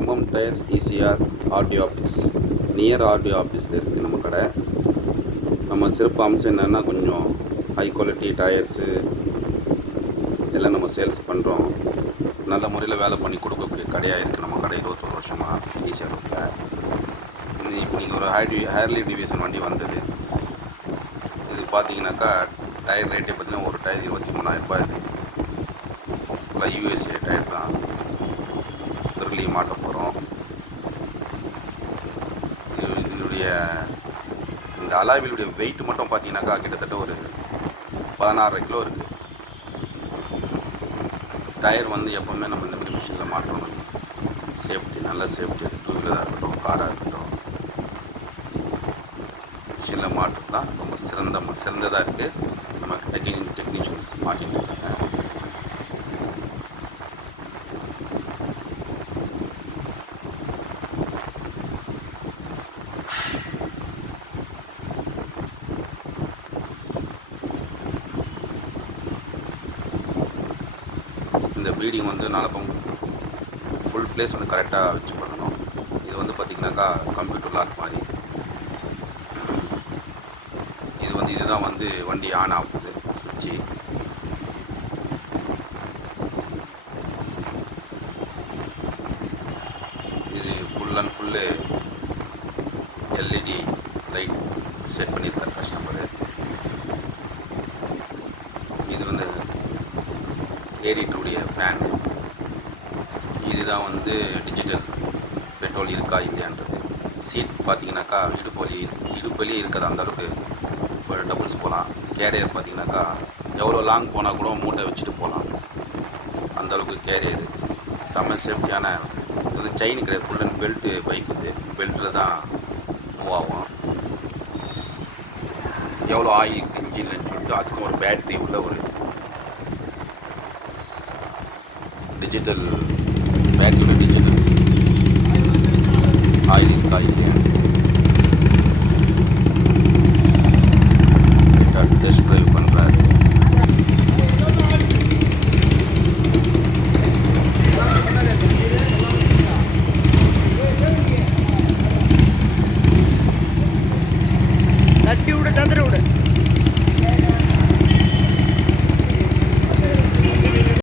MM tyres ECR RTO office near RTO ஆஃபீஸில் இருக்குது நம்ம கடை. நம்ம சிறப்பு அம்சம் என்னென்னா கொஞ்சம் ஹை குவாலிட்டி டயர்ஸு எல்லாம் நம்ம சேல்ஸ் பண்ணுறோம். நல்ல முறையில் வேலை பண்ணி கொடுக்கக்கூடிய கடையாக இருக்குது நம்ம கடை. 21 வருஷமாக ஈசிஆர் ரோட்டில். இப்போ நீங்கள் ஒரு ஹேர்லி டிவிஷன் வண்டி வந்தது. இது பார்த்தீங்கன்னாக்கா டயர் ரேட்டே பார்த்தீங்கன்னா ஒரு டயர் 23,000 ரூபாய். இது ஃபுல்லாக யூஎஸ்ஏ டயர் தான். பெருலையும் மாட்ட போகிறோம். இதனுடைய இந்த அலாவிலுடைய வெயிட் மட்டும் பார்த்தீங்கன்னாக்கா கிட்டத்தட்ட ஒரு 16 கிலோ இருக்குது. டயர் வந்து எப்போவுமே நம்ம இந்த மாதிரி மிஷினில் மாற்றணும். சேஃப்டி, நல்ல சேஃப்டி. அது டூ வீலராக இருக்கட்டும், காராக இருக்கட்டும், மிஷினில் மாட்டுறது தான் ரொம்ப சிறந்ததாக இருக்குது. நம்ம டெக்னீஷியன்ஸ் மாட்டிகிட்டு இருக்காங்க. இந்த பீடிங் வந்து நாலப்பம் ஃபுல் பிளேஸ் வந்து கரெக்டாக வச்சு பண்ணணும். இது வந்து பார்த்திங்கனாக்கா கம்ப்யூட்டர் லாக் மாதிரி. இதுதான் வந்து வண்டி ஆன் ஆஃப் சுவிட்சு. இது full and full LED light set பண்ணியிருக்காரு கஸ்டமரு. இது வந்து ஏடிட்டுடைய ஃபேன். இதுதான் வந்து டிஜிட்டல் பெட்ரோல் இருக்கா இல்லையான்றது. சீட் பார்த்தீங்கன்னாக்கா இடுப்புலேயே இருக்காது. அந்தளவுக்கு டபுள்ஸ் போகலாம். கேரியர் பார்த்தீங்கன்னாக்கா எவ்வளோ லாங் போனால் கூட மூட்டை வச்சுட்டு போகலாம். அந்தளவுக்கு கேரியர் செம்ம சேஃப்டியான. இது செயின் கிடையாது, ஃபுல் அண்ட் பெல்ட்டு. பைக் வந்து பெல்ட்டில் தான் மூவ் ஆகும். எவ்வளோ ஆயில் இன்ஜின்லன்னு சொல்லிட்டு அதுக்கும் ஒரு பேட்ரி உள்ள ஒரு டிஜிட்டல் பேட்டரியோட டிஜிட்டல் ஆயில் இருக்கா இல்லையா.